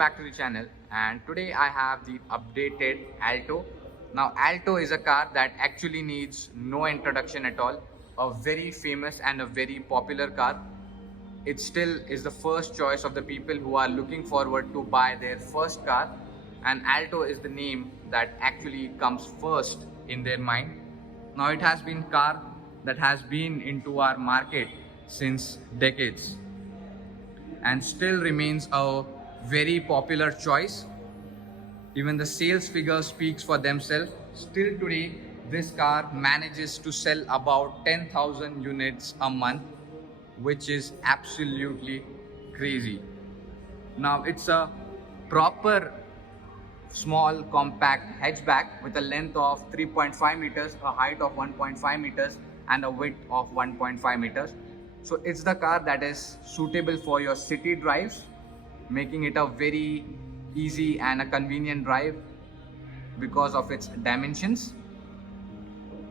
back to the channel, and today I have the updated Alto. Now Alto is a car that actually needs no introduction at all. A very famous and a very popular car. It still is the first choice of the people who are looking forward to buy their first car, and Alto is the name that actually comes first in their mind. Now it has been car that has been into our market since decades and still remains a very popular choice. Even the sales figure speaks for themselves. Still today, this car manages to sell about 10,000 units a month, which is absolutely crazy. Now it's a proper small compact hatchback with a length of 3.5 meters, a height of 1.5 meters and a width of 1.5 meters. So it's the car that is suitable for your city drives, making it a very easy and a convenient drive because of its dimensions.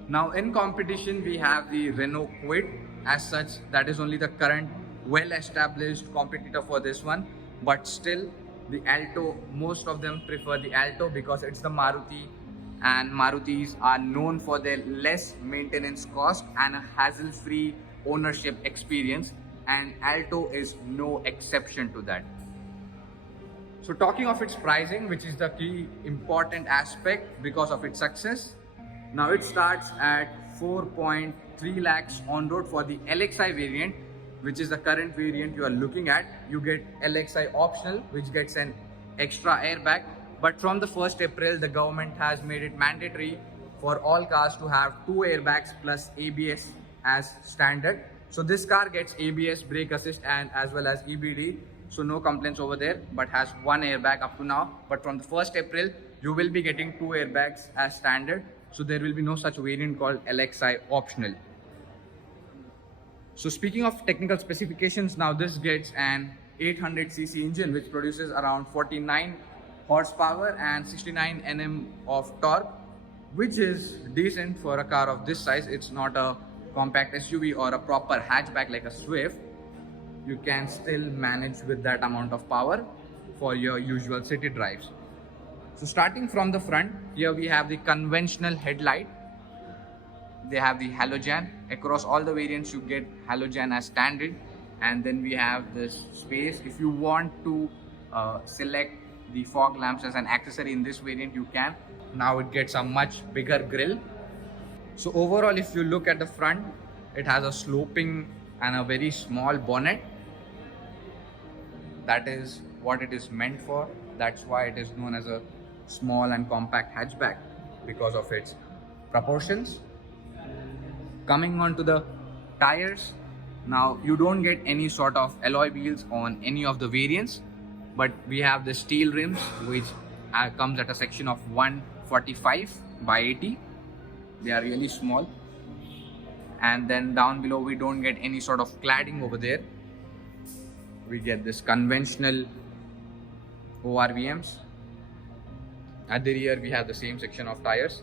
Now in competition we have the Renault Kwid. As such, that is only the current well established competitor for this one, but still the Alto, most of them prefer the Alto because it's the Maruti, and Marutis are known for their less maintenance cost and a hassle-free ownership experience, and Alto is no exception to that. So talking of its pricing, which is the key important aspect because of its success, now it starts at 4.3 lakhs on road for the LXI variant, which is the current variant you are looking at. You get LXI optional, which gets an extra airbag. But from the 1st April, the government has made it mandatory for all cars to have 2 airbags plus ABS as standard. So this car gets ABS, brake assist and as well as EBD. So no complaints over there, but has 1 airbag up to now. But from the 1st April, you will be getting 2 airbags as standard. So there will be no such variant called LXI optional. So speaking of technical specifications, now this gets an 800cc engine which produces around 49 horsepower and 69 Nm of torque, which is decent for a car of this size. It's not a compact SUV or a proper hatchback like a Swift. You can still manage with that amount of power for your usual city drives. So starting from the front, here we have the conventional headlight. They have the halogen. Across all the variants you get halogen as standard, and then we have this space. If you want to select the fog lamps as an accessory in this variant, you can. Now it gets a much bigger grille. So overall, if you look at the front, it has a sloping and a very small bonnet. That is what it is meant for. That's why it is known as a small and compact hatchback, because of its proportions. Coming on to the tires, now you don't get any sort of alloy wheels on any of the variants, but we have the steel rims which comes at a section of 145 by 80. They are really small, and then down below we don't get any sort of cladding over there. We get this conventional ORVMs. At the rear we have the same section of tires.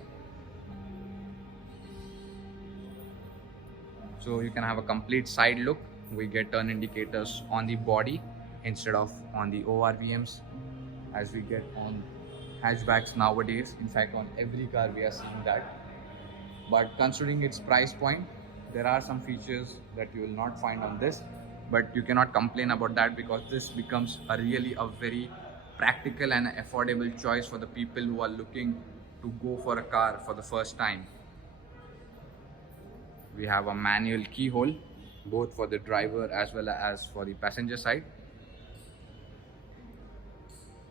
So you can have a complete side look. We get turn indicators on the body instead of on the ORVMs, as we get on hatchbacks nowadays. In fact, on every car we are seeing that. But considering its price point, there are some features that you will not find on this, but you cannot complain about that because this becomes a very practical and affordable choice for the people who are looking to go for a car for the first time. We have a manual keyhole, both for the driver as well as for the passenger side.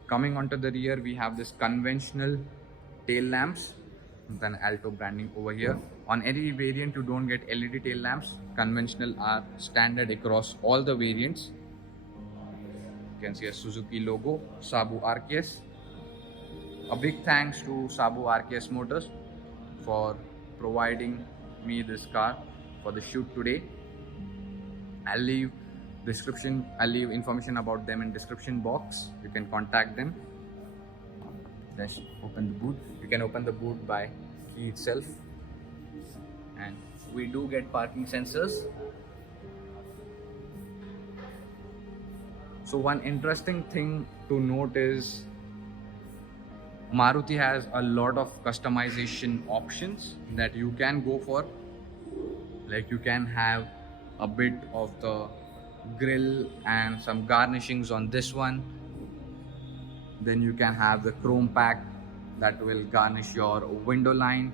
Coming onto the rear, we have this conventional tail lamps with an Alto branding over here. On any variant you don't get LED tail lamps. Conventional are standard across all the variants. You can see a Suzuki logo, Sabu RKS. A big thanks to Sabu RKS Motors for providing me this car for the shoot today. I'll leave information about them in description box. You can contact them. Let's open the boot. You can open the boot by key itself, and we do get parking sensors. So one interesting thing to note is Maruti has a lot of customization options that you can go for. Like you can have a bit of the grill and some garnishings on this one. Then you can have the chrome pack that will garnish your window line.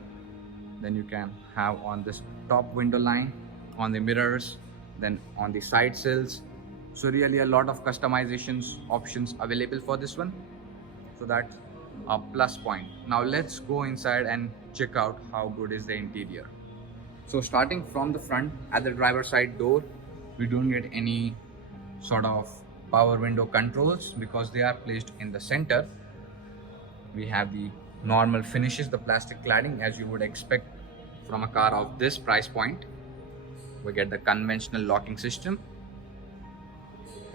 Then you can have on this top window line, on the mirrors, then on the side sills. So really a lot of customizations options available for this one. So that's a plus point. Now let's go inside and check out how good is the interior. So starting from the front, at the driver's side door, we don't get any sort of power window controls because they are placed in the center. We have the normal finishes, the plastic cladding as you would expect from a car of this price point. We get the conventional locking system,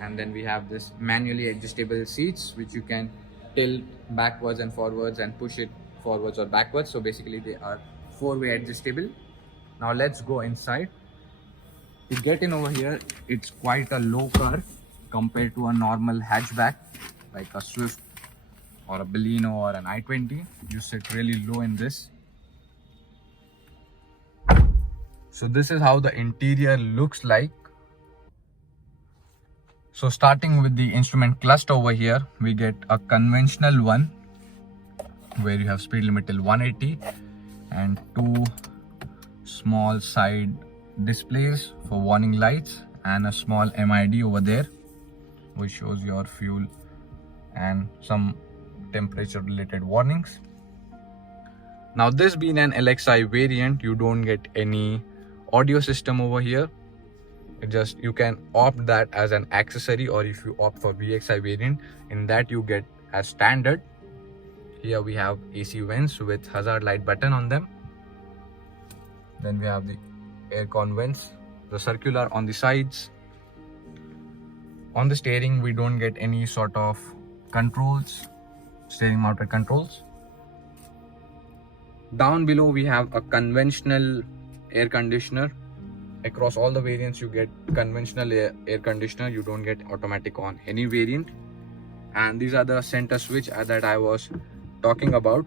and then we have this manually adjustable seats which you can tilt backwards and forwards and push it forwards or backwards. So basically they are four-way adjustable. Now let's go inside. To get in over here, it's quite a low car compared to a normal hatchback like a Swift or a Baleno or an i20. You sit really low in this. So this is how the interior looks like. So starting with the instrument cluster over here, we get a conventional one where you have speed limit till 180 and two small side displays for warning lights and a small MID over there which shows your fuel and some temperature related warnings. Now this being an LXI variant, you don't get any audio system over here. You can opt that as an accessory, or if you opt for VXI variant, in that you get as standard. Here we have AC vents with hazard light button on them. Then we have the aircon vents, the circular on the sides. On the steering, we don't get any sort of controls, steering mounted controls. Down below we have a conventional air conditioner. Across all the variants you get conventional air conditioner, you don't get automatic on any variant. And these are the center switch that I was talking about.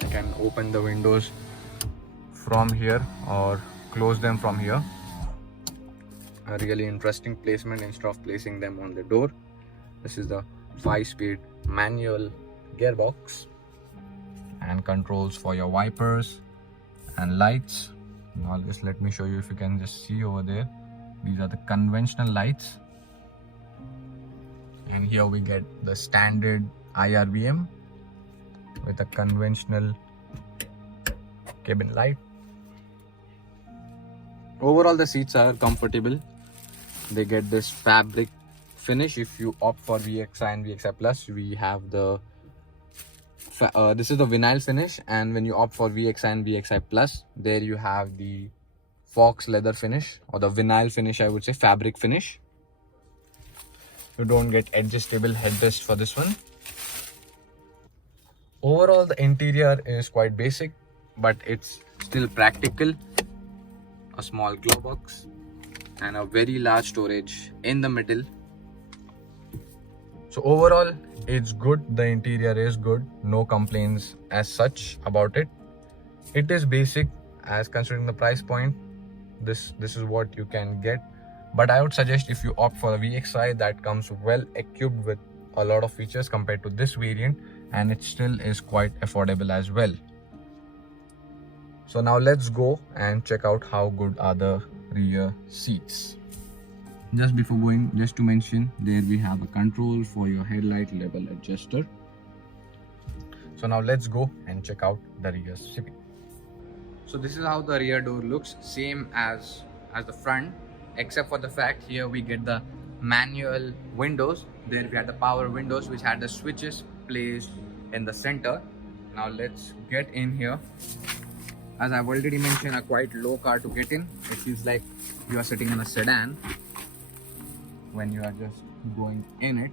You can open the windows from here or close them from here. A really interesting placement instead of placing them on the door. This is the 5-speed manual gearbox and controls for your wipers and lights. Now just let me show you, if you can just see over there, these are the conventional lights, and here we get the standard IRBM with a conventional cabin light. Overall the seats are comfortable. They get this fabric finish. If you opt for VXI and VXI Plus, we have the this is the vinyl finish, and when you opt for VXI and VXI Plus, there you have the fox leather finish, or the vinyl finish, I would say, fabric finish. You don't get adjustable headrest for this one. Overall the interior is quite basic, but it's still practical. A small glove box and a very large storage in the middle. So overall it's good, the interior is good, no complaints as such about it. It is basic as considering the price point. This is what you can get, but I would suggest if you opt for a VXI, that comes well equipped with a lot of features compared to this variant, and it still is quite affordable as well. So now let's go and check out how good are the rear seats. Just before going, just to mention, there we have a control for your headlight level adjuster. So now let's go and check out the rear seat. So this is how the rear door looks, same as the front, except for the fact here we get the manual windows. There we had the power windows which had the switches placed in the center. Now let's get in here. As I've already mentioned, a quite low car to get in. It feels like you are sitting in a sedan when you are just going in it.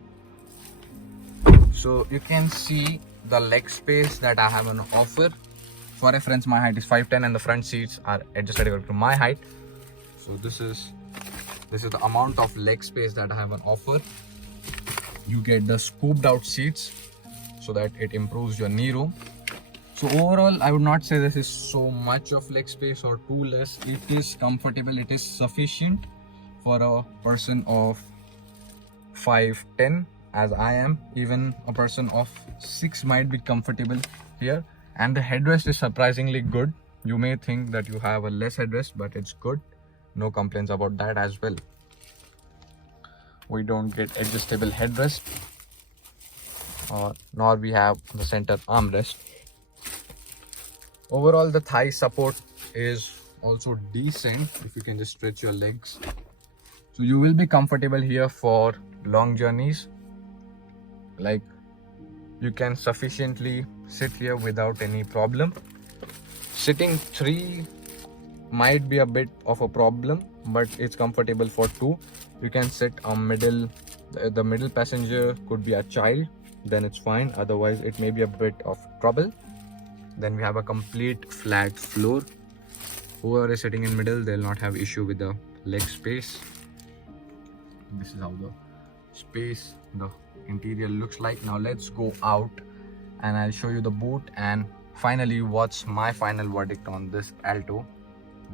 So you can see the leg space that I have on offer. For reference, my height is 5'10" and the front seats are adjusted to my height. So this is This is the amount of leg space that I have on offer. You get the scooped out seats so that it improves your knee room. So overall, I would not say this is so much of leg space or too less. It is comfortable. It is sufficient for a person of 5'10" as I am. Even a person of 6 might be comfortable here. And the headrest is surprisingly good. You may think that you have a less headrest, but it's good. No complaints about that as well. We don't get adjustable headrest, nor we have the center armrest. Overall, the thigh support is also decent if you can just stretch your legs. So you will be comfortable here for long journeys. Like, you can sufficiently sit here without any problem. Sitting 3 might be a bit of a problem, but it's comfortable for 2. You can sit a middle, the middle passenger could be a child, then it's fine. Otherwise, it may be a bit of trouble. Then we have a complete flat floor. Whoever is sitting in middle, they'll not have issue with the leg space. This is how the space, the interior looks like. Now let's go out and I'll show you the boot, and finally what's my final verdict on this Alto.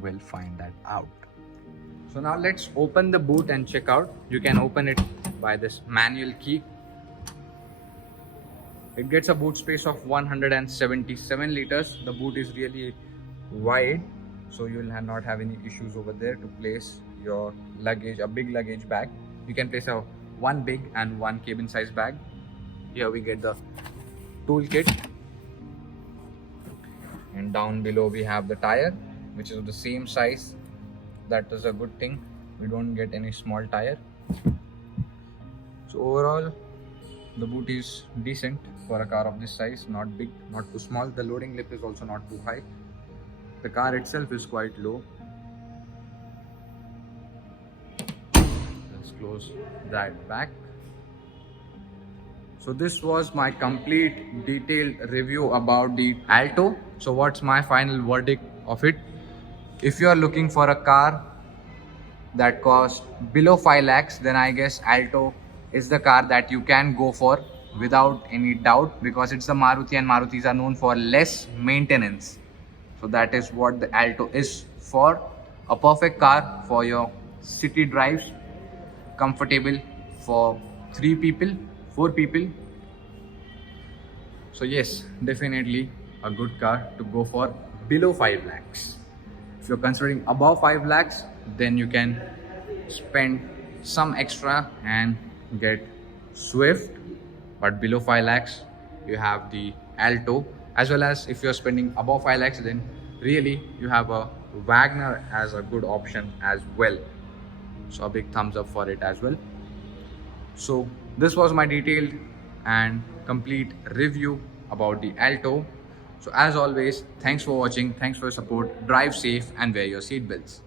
We'll find that out. So now let's open the boot and check out. You can open it by this manual key. It gets a boot space of 177 liters. The boot is really wide, so you will not have any issues over there to place your luggage, a big luggage bag. You can place one big and one cabin size bag. Here we get the toolkit, and down below we have the tire, which is of the same size. That is a good thing. We don't get any small tire. So overall, the boot is decent for a car of this size. Not big, not too small. The loading lip is also not too high. The car itself is quite low. Let's close that back. So this was my complete detailed review about the Alto. So what's my final verdict of it? If you are looking for a car that costs below 5 lakhs, then I guess Alto is the car that you can go for without any doubt, because it's the Maruti, and Marutis are known for less maintenance. So that is what the Alto is for. A perfect car for your city drives, comfortable for 3 people, 4 people. So yes, definitely a good car to go for below 5 lakhs. If you're considering above 5 lakhs, then you can spend some extra and get Swift. But below 5 lakhs, you have the Alto. As well as if you're spending above 5 lakhs, then really you have a Wagoner as a good option as well. So a big thumbs up for it as well. So this was my detailed and complete review about the Alto. So as always, thanks for watching, thanks for your support, drive safe and wear your seatbelts.